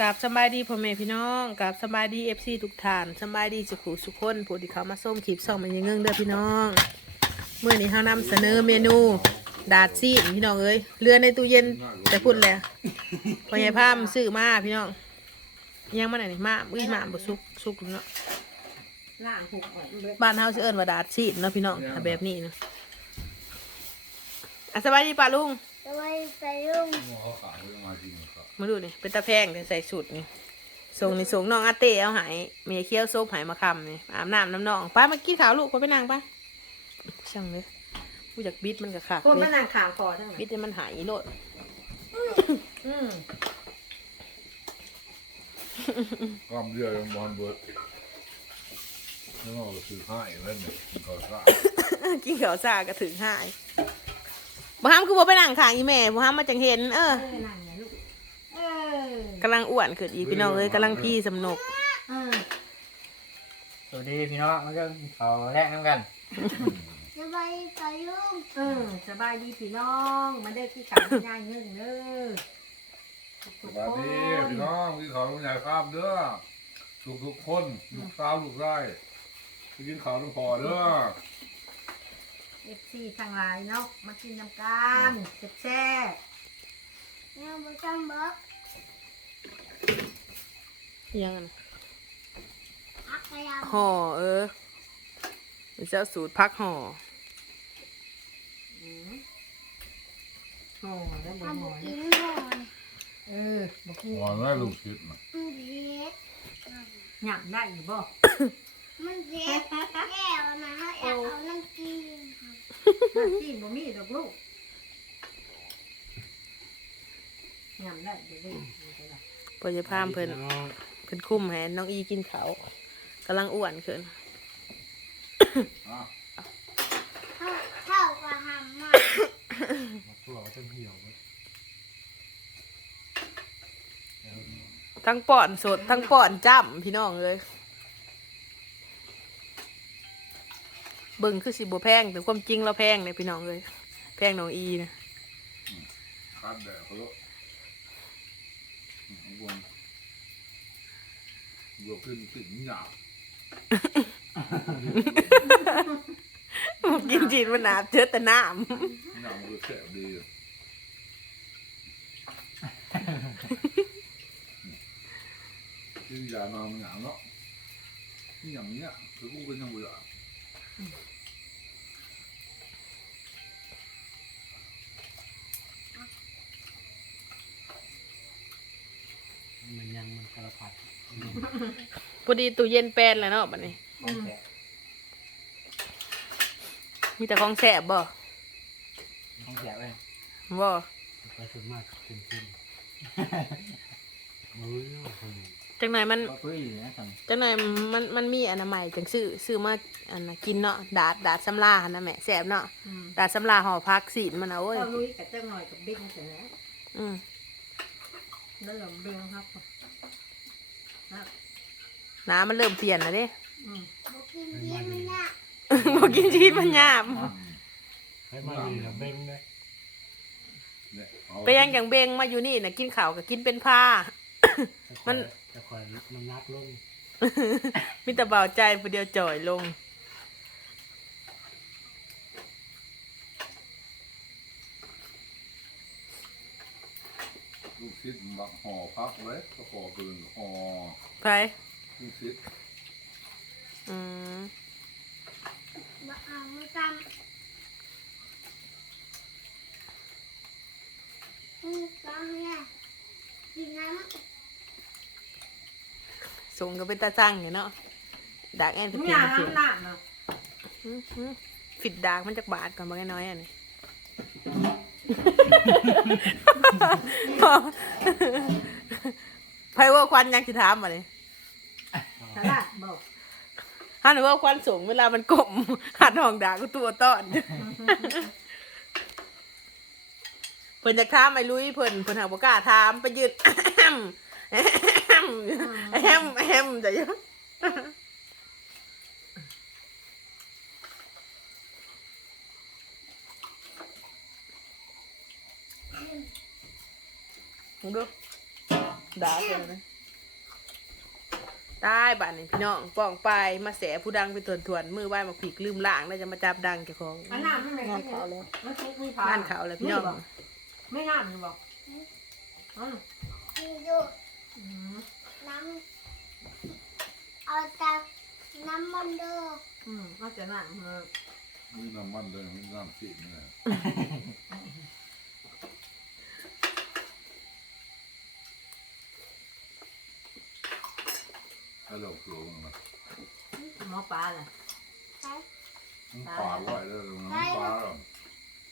กราบสำบายดีพ่อแม่พี่น้องกราบสำบายดีเอฟซีทุกท่านสำบายดีสุขุสุขคนผู้ที่เขามาส้มขีบส่องมันยังเงื่งเด้อพี่น้องเมื่อนี้เขานำเสนอเมนู ดาดซีนพี่น้องเอ้ยเรือในตู้เย็นแต่พูดแล้วพอใหญ่พามซื้อมาพี่น้องยังมาไหนนี่มาอุ้ยมาบ่สุกสุกเนาะล่างหุบออกเลยบ้านเฮาสิเอิ้นว่าดาดซีนเนาะพี่น้องถ้าแบบนี้นะอะสบายดีป่ะลุงทำไมไปยุ่งเขาขายมาจริงครับ มาดูนี่เป็นตาแพงแต่ใส่สูตรนี่ส่งนี่ส่งน้องอาเต้เอาใหายเมียเคี้ยวโซบใหายมาคำนี่อาบน้ำน้ำน้องป้ามากินข้าวลูกไปไปนั่งป้าช่างเลยผู้จากบิดมันก็ขาดพูดเลมายนางขางคอทั้งนั้บินดให้มันหายโลดอืมกำเดียวยังบอลเบิร์ดนี่เราคือให้แล้วเนี่ยก็สร้างกินข้าวซาก็ถึงหายบ่ห้ามคือบ่ไปนั่งข้างอีแม่บ่ห้ามมาจังเห็น เออเออนั่งไงลูกเออกำลังอ้วนขึ้นอีกพี่น้องเอ้ยกำลังพี่สำนกเออสวัสดีพี่น้องมาเรื่องเขาแรกน้ำกันทำไมไปยุ่งเออสบายดีพี่น้องมาเด้อที่ขางง่ายเงินเด้อสวัสดีพี่น้องที่เขาลุงใหญ่ข้ามเด้อทุกทุกคนลูกสาวลูกไร่ไปกินข้าวน้ำพอเด้อเอฟซีทั้งหลายเนาะมากินน้ำกันแซ่บเนี่ยไม่ต้องบอก ยังอะนะพักไปยังห่อเออมีเจ้าสูตรพักห่อๆอืมโอ้แล้วบ่ทำหบุอยกินหน่อยเออบ่กินวันแรกลูกชิดนะมันเย็ดหยับได้อยู่บ่มันเย็ดแก้วนะฮะอยากเอาน้ำกินครับน้ำจิ้มบ่มีดอกลูกหยับได้เดี๋ยวได้อยู่ได้ล่ะพอจะพามเพิ่น เพิ่นคุ้มให้น้องอีกินเขาวกำลังอ้วนขึ้นอะเท่าเท่ากับหำอะตัวจะเหี่ยวทั้งป่อนสดทั้งป่อนจ้ำพี่น้องเลยเบิ่งคือสิบ่แพงแต่ความจริงเราแพงเลยพี่น้องเลยแพงน้องอีนะคัดแดดเขาแล้วข้าง บนบวกขึ้นติ่งหยาบกินจีนมันหนาเจอแต่น้หยาบมันก็แสบดีอะกินยานอนมันหยาบเนาะนี่อย่างเนี้ยคือกูเป็นยังเบื่อมันยังมันกระพัดำ พอดีตู้เย็นแปลนแล้วเนาะบัดนี้ของแกะมีแต่ของแสบบ่ของแกะเลยบ่ไปสุดมากเต็มเต็มมือคนจังหน่อยมัน ก็เพื่ออยู่นะสั่งจังหน่อยมันมันมีอนามัยจังซื้อซื้อมาอันน่ะกินเนาะดาดดาดสำลาหั่นนะแม่แสบเนาะอืมดาดสำลาห่อพักสีนมันเอาเว้ยเอาลุยกับเจ้าหน่อยกับเบ้งเสร็จแล้วอืมแล้วเราเบ้งครับครับ น้ำมันเริ่มเปลี่ยนแล้วเด้อืมบุกินเย็นมันเนี่ยบ่กินชีสมันยามให้มาดีกับเบ้งเลยเนี่ยเอาไปยังจังเบงมาอยู่นี่น่ะกินข้าวก็กินเป็นผ้า มันจะคอยมันนักลงมีแต่เบาใจผู้เดียวจ่อยลง คิดบักห่อพักไว้ก็ห่อเกินห่อไปลูกชิดอืมบอกเอาไม่จำอืมก็เนี่ยกินน้ส่งก็เป็นตาจังอยู่เนาะดากแอนจะมึงเปอลี่ยย่านเสียงน้ำหนักเนาะ อื้อหือฟิดดากมันจากบาทก่อนบางน้อยอันนี้ ไพว่าควันยังสิถามมาเลยสลัดบอกฮันว่าควันสูงเวลามันกลมหันห้องด่าก็ตัวต้อนเพิ่นจะถามไอ้ลุยเพิ่นเพิ่นหาบ่กล้าถามไปยืนแอมแอมแอมแอมจะเยอะ ดูด่าเพิ่นนะตายบ้านนี่พี่น้องป้องไปมาแสผู้ดังไปถวนๆมือไหว้มาผีกลืมล่างแล้วจะมาจับดังเจ้าของอันน้ำมันไม่งานกินเขาแล้วมันทุกมีผางานเขาแล้วพี่น้องไม่น้ำอยู่บอกอืมมีอยู่อืมน้ำเอาจากน้ำมันเด้ออืมเอาจะน้ำเออมีน้ำมันเลยมีน้ำซีดเนี่ยให้เราโกงนะหมอปลาน่ะใช้มันปลาไว้แล้วมันปลาแล้ว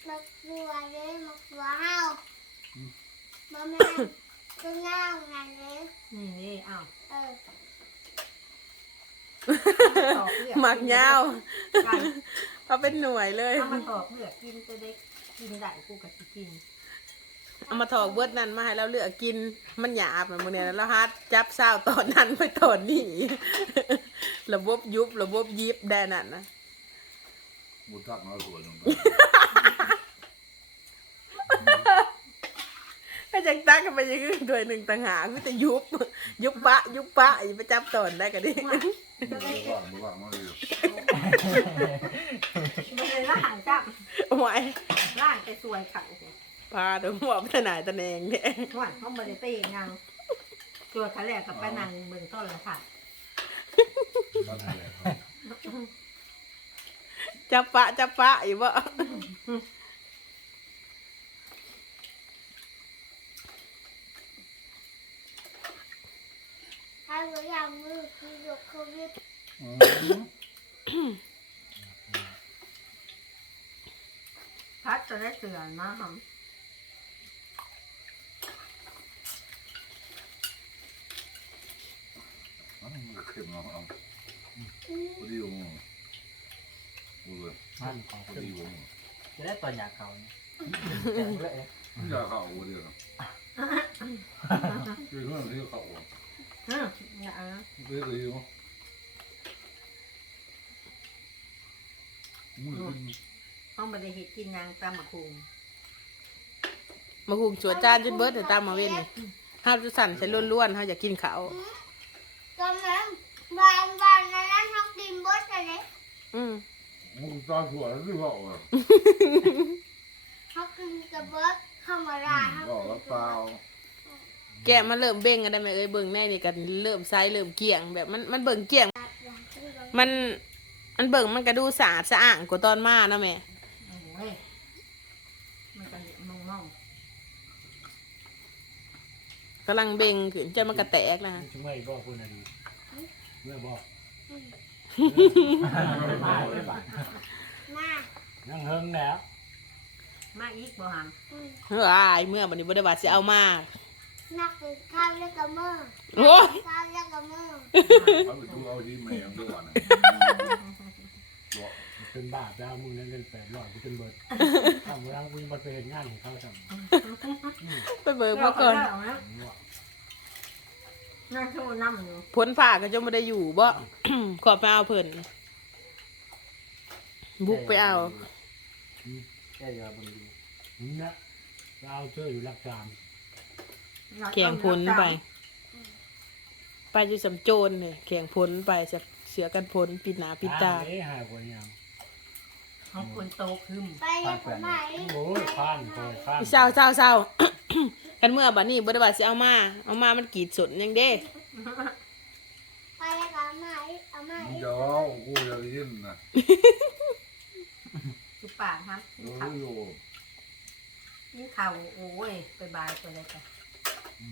มักตัวเลยมักตัวเฮามาแม่ตัวเงาไงเลยนี่นี่อ้าวเออตอกเลือดหมักยาวไก่เขาเป็นหน่วยเลยถ้ามันตอกเลือดกินจะได้กินได้กูก็สิกิน เอามาถอกเบิดนั่นมาให้เราเลือกกินมันหยาบแบบมื้อนี้แล้วฮัดจับเศร้าตอนนั้นไปตอนนี้ระบบยุบระบบยิบได้นั่นนะมุทักน้อยสวยลงไปก็จะตั้งกันไปอยังอื่นด้วยหนึ่งต่างหากก็จะยุบ ยุบปะ ยุบปะอย่าไปจับตอนได้กันดิจะได้ไม่ว่างไม่ว่างไม่ดีไม่ได้ล่างจ้ะเอาไว้ล่างแต่สวยขังสิ พาดูหัวพัฒนาตะแนงเนี่ยหวานเขาไม่ได้ตียังตัวขาแรกกับไปนั่งเบิ่งต้นละค่ะนั่นแหละจับปะจับปะอยู่บ่ใครก็อยากมือคือยกโควิดพัดจะได้เตือนมาครับ มัน เค็มเนาเอาพอดีวงโอ้ยมันของพอดีวงจะได้ตัวหยาเขาเนี่ยแข็งเลยอยากเข้าพอดีนะคือเรื่องที่เข้าอืมอย่าเอานะเรื่อยๆเนาะมือขึ้นเขาไม่ไดเห็ดกินยังตามมะคุงมาหุงชัวจานจนเบิร์ดแต่ตามมาเว้นนี่ห้าวจะสั่นใส่ล้วนๆห้าอยากกินเขา ตอนนั้นบานบานนั้นเขากินบดอะไรอืมมึงตาสวยหรือเปล่าอะเขากินกับบดเข้ามาลาเขาบอกแล้วเปล่าแกะมันเริ่มเบ้งกันได้ไหมเอ้ยเบิ่งแน่นี่กันเริ่มไซส์เริ่มเกี่ยงแบบมันมันเบิ่งเกี่ยง มันมันเบิ่งมันก็ดูสะอาดสะอ่างกว่าตอนมานะแม่ โอ้ยมันกันมองมอง กำลังเบ่งขึ้นจนมันกระแตกนะมันจะเมื่อยบอกคุณอดีเมื่อยบอกมายังเฮิงแล้วมาอีกบ่หันอืมเฮ้ยเมื่อบันนี้บ่ได้ว่าสิเอามานักกินข้าวแล้วกับมือโอ้ยข้าวแล้วกับมือเขาไปดูเอาที่แมงด้วยนะบอก เป็นบาปแล้วมึงนั่นเป็นแปดร้อยกูเป็นเบิร์ดทำร่างกูยังมาไปเห็นงานของเขาทำไปเบิกมาก่อนเาแล้วน่าโชว์น้ำอยู่พ้นผ่าก็จะไม่ได้อยู่บ่ ขอไปเอาเพิ่นบุกไปเอาแค่ยาบนดูมึงนะเราเจออยู่หลักการแข่งพ้นไป ไปอยู่สำโจรเนี่ยแข่งพ้นไปเสือเสือกันพ้นปิดหนาปิดตาเอ้หายคนยัง เขาคนโตขึ้นไปแล้วกับมาอีกโอ้ยข้านคอยข้านพี่เศร้าเศร้าเศร้ากันเมื่อบัดนี้บ่ได้ว่าสิเอามา เอามามันกรีดสนยังเด้ไปแล้วกับมาอีกเอามามึงอีกจะเอากูจะยินนะจุปากครับโอ้ข่าวยโยนี่ข่าวโอ้ยไปบายตัวอะไรกัน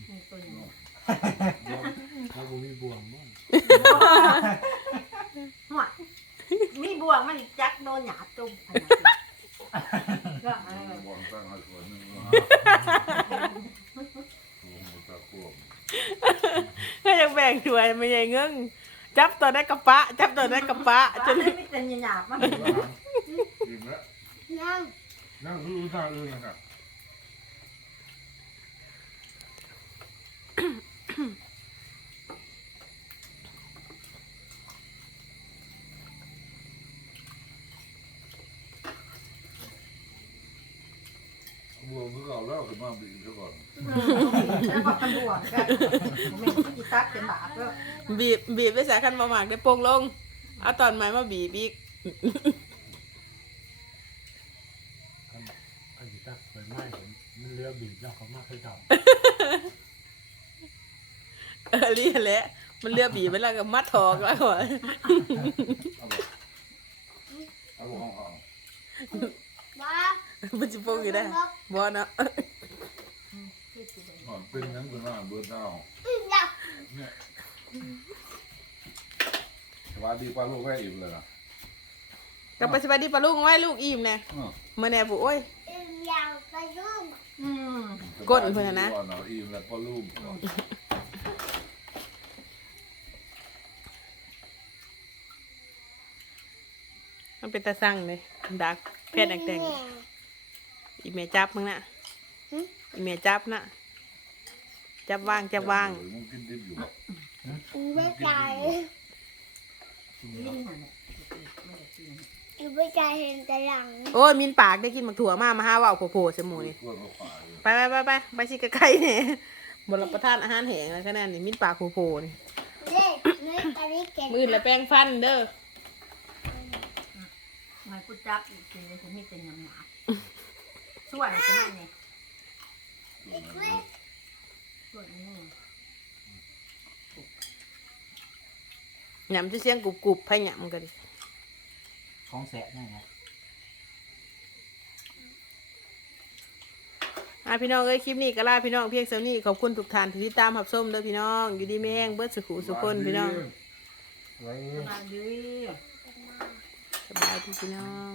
นี่ตัวนี้แล้วกูมีบวงมั้งหัว มีบวงมันจักโนหยาจุ่มก็เออตั้งให้สวยนึงนะโอ้โหตะควก็ยังแบ่งถ้วยไม่ใหญ่เงึ้งจับตัวได้กระปะ จับตัวได้กระปะจนนไม่เป็นหยาบมันกินแล้วยังนั่งดูท่าอื่นนะครับบวมก็เก่า แล้วขึ้นมาบีบซะก่อนแล้วก็คันบ่วงกันผมเห็นกีตักเป็นบาทก็บีบบีบไปใส่คันมาหมากได้โป่งลง เอาตอนไม้มาบีบอีกอันนี้ตักไฟไหม้ผมมันเรือบีบแล้วเขามากขึ้นเก่าเออเรียนแหละมันเลือกบีบไปแล้วก็มัดถอกแล้วก่อนเอาบอกเอาบอกห้องบ้ามันจะโป่งอยู่ได้บอเนาะๆ ก่อนเป็นงั้นเป็นหน้าเบิร์ดเจ้าอีกแล้วเนี่ยสวัสดีป้าลูกแม่อิ่มเลยล่ะกลับไปสวัสดีปลาลูกไว้ลูกอิ่มเนี่ยอ้อเมื่อแน่บุโอ้ยอีกแล้วไปรุ่งอืมก้นเพิ่นน่ะนะก่อนเอาอิ่มแล้วป้าลูกก่อนมันเป็นตาสั่งเลยดักเพศแต่งๆอีเมจับมึงน่ะอีเมจับน่ะ จับว่างจับว่างมึงกินดิบอยู่แบบไม่ใจอีไม่ใจเห็นแต่หลังโอ้ยมินปากได้กินหมักถั่วมามาห้าว่าโผล่ๆสมูนี่กล้วยมาฝ่ายไปไปไปไปไปสิไกลๆเนี่ยบนรับประทานอาหารแห้งแล้วก็นั่นนี่มินปากโผล่ๆนี่เด็กไม่ตอนนี้เก่งมือละแป้งฟันเด้อมันกูจักอีกทีเลยผมมีแต่ยำหนาส่วนใช่ไหมเนี่ย กไม่ส่วนนี้หยำจะเสียงกรุบๆไผ่หยำกันดิของแสะนั่นแหละอะพี่น้องเอ้ยคลิปนี้ก็ลาพี่น้องเพียงเท่านี้ขอบคุณทุกท่านที่ติดตามรับชมเด้อพี่น้อง อยู่ดีไม่แห้งเบิดสุขุสุขคนพี่น้องสบายดีสบายดีพี่น้อง